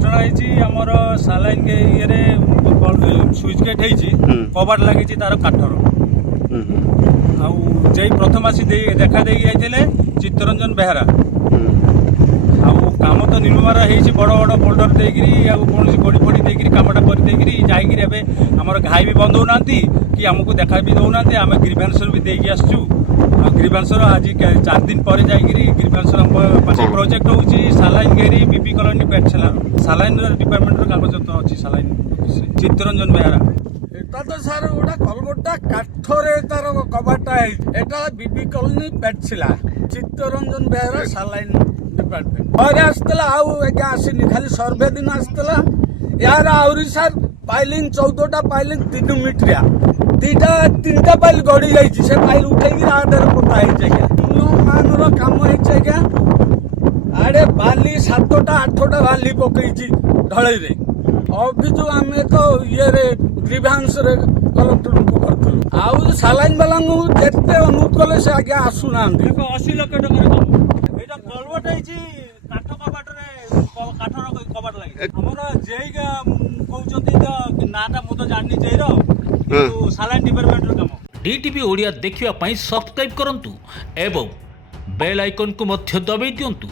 घटना आमर सालाइन ये सुइच गेट कबाट लगी तार काठर आई प्रथम आसी देखा दे जाते चित्तरंजन बेहरा काम तो निर्माण हो बड़ बड़ बोल्डर देकर कौन गड़ी फड़ी देकर कमटा कर आमर घाई भी बंद होना कि आमको देखा भी दौना आम ग्रीभेन्सर भी देकी आसचु ग्रीभेन्सर आज 4 दिन पर ग्रीभेन्सर प्रोजेक्ट हूँ सालाइन घेरी बीपी कॉलोनी पेटसेलार सालाइन डिपार्टमेंट कागज अच्छी सालाइन चित्तरंजन बेहरा এটা তো স্যার ওটা কলগটটা কাঠরে তার কভারটা এটা বিবি কলোনি পেটছিলা চিত্তরঞ্জন বেহরা সালাইন ডিপার্টমেন্ট পরে আসতলা আউ একা আসেনি খালি সর্ভে দিন আসতলা ইয়ার আউরি স্যার পাইলিং 14টা পাইলিং 3 মিটারিয়া তিনটা পাইল গড়ি যাইছি সে পাইল উঠাইকি আডের পটা হইছে গা মানর কাম হইছে গা আড়ে বালি 7টা 8টা বালি পকাইছি ঢলাইরে অভিযোগ আমি তো ইয়ে ग्रीभेन्स कलेक्टर को करथुल आउ सालाइन वाला देखते अनुरोध कले से आगे आसुना 80 लाख टका এটা কলবট হইছি কাঠ কবাটরে কাঠর কবাট লাগি আমরা যেই কৌচন্তি তো নাটা মতো জানি যেইর কিন্তু সালাইন ডিপার্টমেন্টর কাম डीटीवी ओडिया देखिवा पई सब्सक्राइब करंतु एवं बेल आइकन को मध्य दबाई दियंतु।